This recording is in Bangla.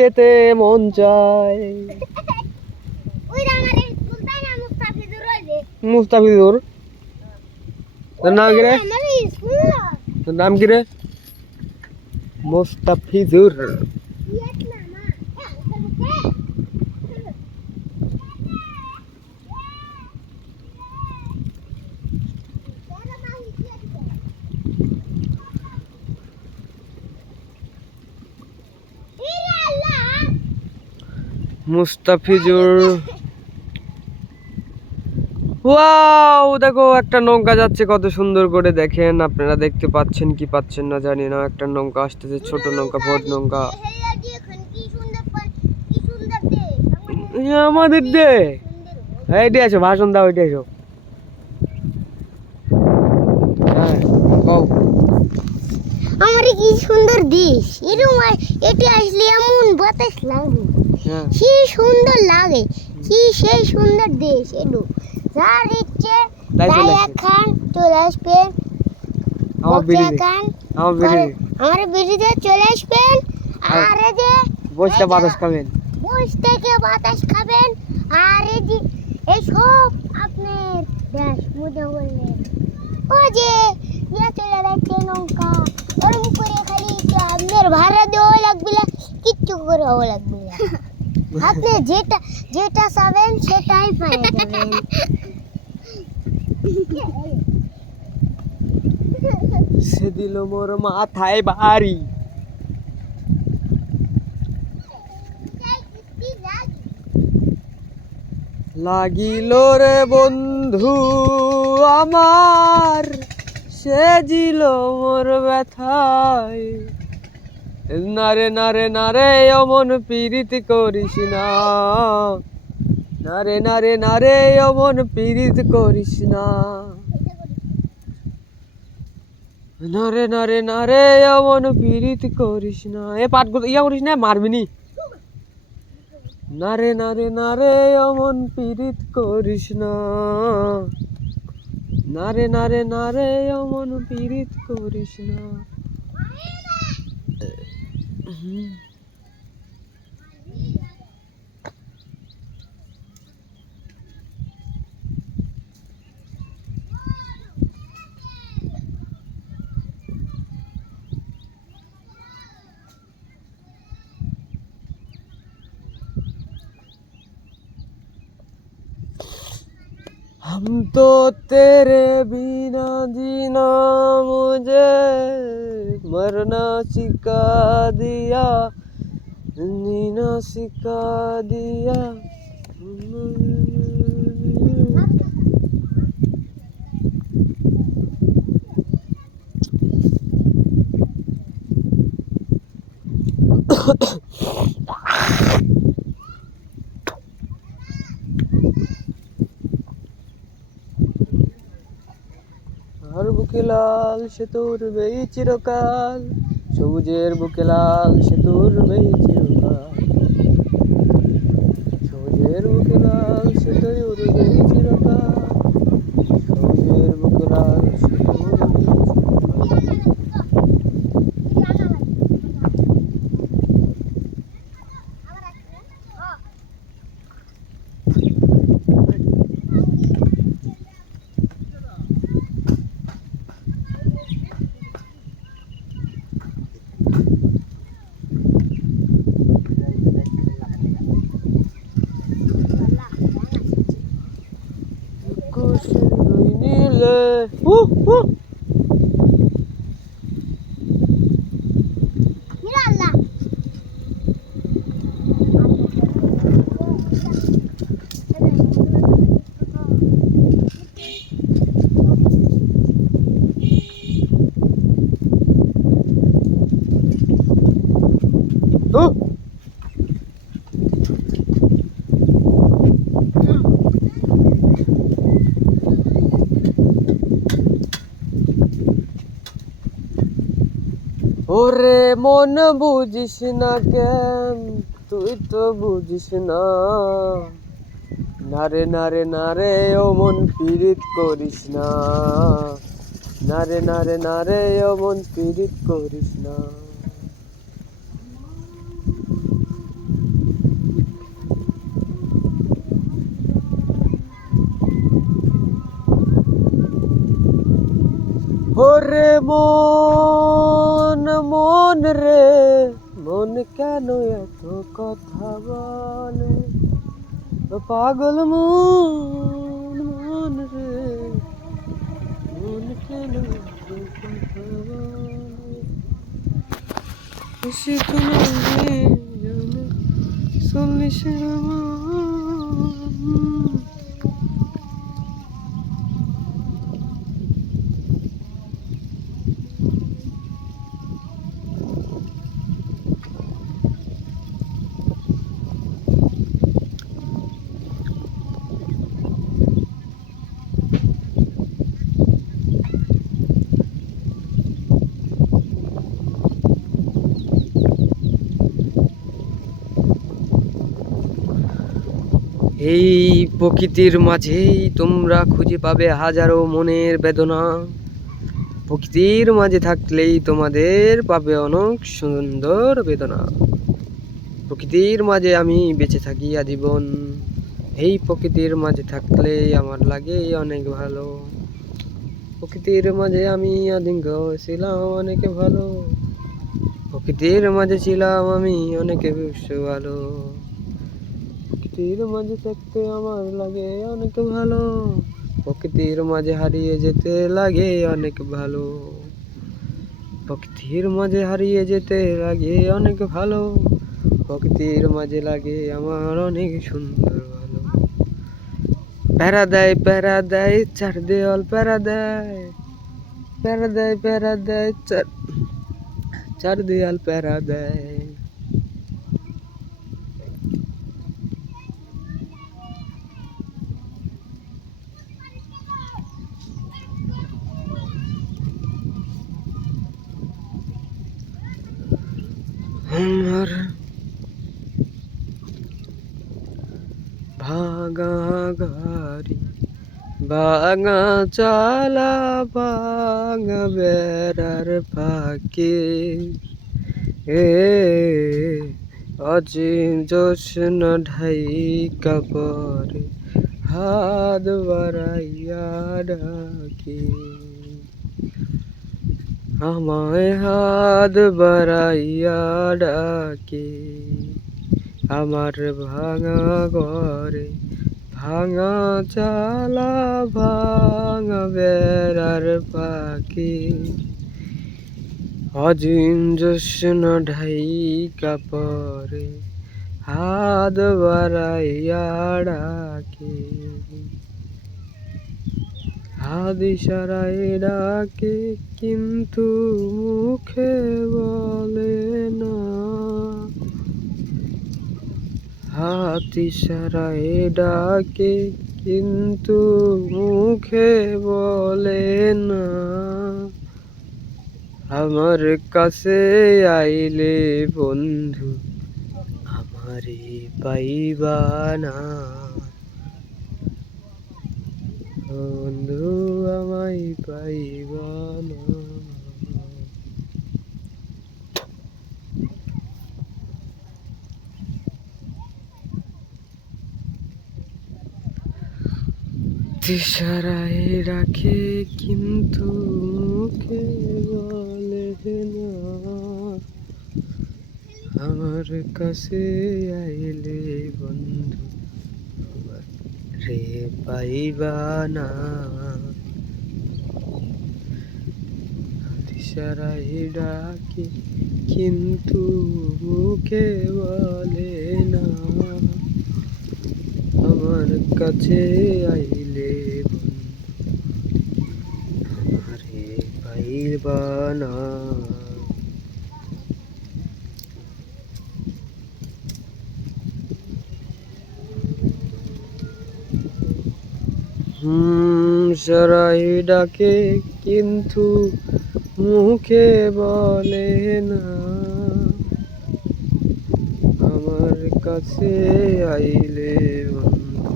যেতে মন চায়। মুস্তাফিজুর, তোর নাম কি রে? তোর নাম কি রে? মুস্তাফিজুর। মুস্তাফিজুর। ওয়াও, দেখো একটা নৌকা যাচ্ছে, কত সুন্দর করে দেখেন। আপনারা দেখতে পাচ্ছেন কি পাচ্ছেন না জানি না। একটা নৌকা আসতেছে, ছোট নৌকা, বড় নৌকা। আমাদের দে এইটি আছো, ভাষণ দাও, ওইটি আছো। হ্যাঁ, কও। আমার কি সুন্দর দেশ, এরকম এটি আসলে এমন বাতাস লাগে, কি সুন্দর লাগে, কি সেই সুন্দর দেশ। এলো যার ইচ্ছে তাই এখন চলে আসবেন, আমার বিড়িতে চলে আসবেন। আর এই যে বসতে বাতাস খাবেন, বস থেকে বাতাস খাবেন। আর এই সব আপনার দেশ মজা করলেন। ও যে ইয়া চলে যাচ্ছে নৌকা, ওরকম করে খালি আপনার ভাড়া দেওয়া লাগবে না, কিচ্ছু করাও লাগবে না। আপনি যেটা যেটা চাবেন সেটাই পেয়ে যাবেন। সে দিল মোর মাথায় বাড়ি। লাগিল রে বন্ধু আমার, সে দিল মোর ব্যথায়। নারে নারে নারে অমন পীড়িত করিস না, নারে নারে নারে অমন পীড়িত করিস না, নারে নারে নারে অমন পীড়িত করিস না। এ পাঠ ইয়া করিস না, মারবি নি। নারে নারে নারে অমন পীড়িত করিস না, নারে নারে নারে অমন পীড়িত করিস না। हम तो तेरे बिना जीना मुझे मरना सिखा दिया, जीना सिखा दिया। আর বুকে লাল সে তোর বেই চিরকাল, সবুজের বুকে লাল সে তোর বেই চিরকাল, সবুজের বুকে লাল সে তোর বেই চিরকাল, সবুজের বুকে লাল সে তোর বেই চিরকাল। ওরে মন বুঝিস না কেন, তুই তো বুঝিস না, নারে নারে নারে ও মন পীড়িত করিস না, নারে নারে নারে ও মন পীড়িত করিস না। এত কথা বলে পাগল মন মন রে মন কেন এত কথা বলে খুশি তোমাকে জানে চল্লিশের মন। এই প্রকৃতির মাঝেই তোমরা খুঁজে পাবে হাজারো মনের বেদনা। প্রকৃতির মাঝে থাকলেই তোমাদের পাবে অনেক সুন্দর বেদনা। প্রকৃতির মাঝে আমি বেঁচে থাকি আজীবন, এই প্রকৃতির মাঝে থাকলে আমার লাগে অনেক ভালো। প্রকৃতির মাঝে আমি আদিঙ্গ ছিলাম অনেক ভালো, প্রকৃতির মাঝে ছিলাম আমি অনেক বেশি ভালো। প্রকৃতির মাঝে থাকতে আমার লাগে অনেক ভালো, প্রকৃতির মাঝে হারিয়ে যেতে লাগে অনেক ভালো। প্রকৃতির মাঝে হারিয়ে যেতে লাগে অনেক ভালো, প্রকৃতির মাঝে লাগে আমার অনেক সুন্দর ভালো। প্যারা দেয় চার দেওয়াল প্যারা দেয়, প্যারা দেয় চার দেওয়াল প্যারা দেয়। আমার ভাঙা গাড়ি ভাঙা চালা ভাঙা বেড়ার ফাঁকে এ অজিন জোৎস্ন ঢাই কাপড়ে হাত বাড়াইয়া ডাকে, আমায় হাত বাড়াইয়া ডাকে। আমার ভাঙা ঘরে ভাঙা চালা ভাঙা বেড়ার পাখি অজিন জোৎস্ন ঢাই কাপড়ে হাত বাড়াইয়া ডাকে, হাত ইশারায় ডাকে কিন্তু মুখে বলে না, হাত ইশারায় ডাকে কিন্তু মুখে বলে না। আমার কাছে আইলে বন্ধু আমারে পাইবা না, বন্ধু আমায় পাইবা না। ইশারায় রাখে কিন্তু মুখে বলে না, আমার কাছে আইলে বন্ধু রে পাইবা না। ইশারায় ডাকে কিন্তু মুখে বলে না, আমার কাছে আইলে আমারে পাইবা না। সরাই ডাকে কিন্তু মুখে বলে না, আমার কাছে আইলে বন্ধু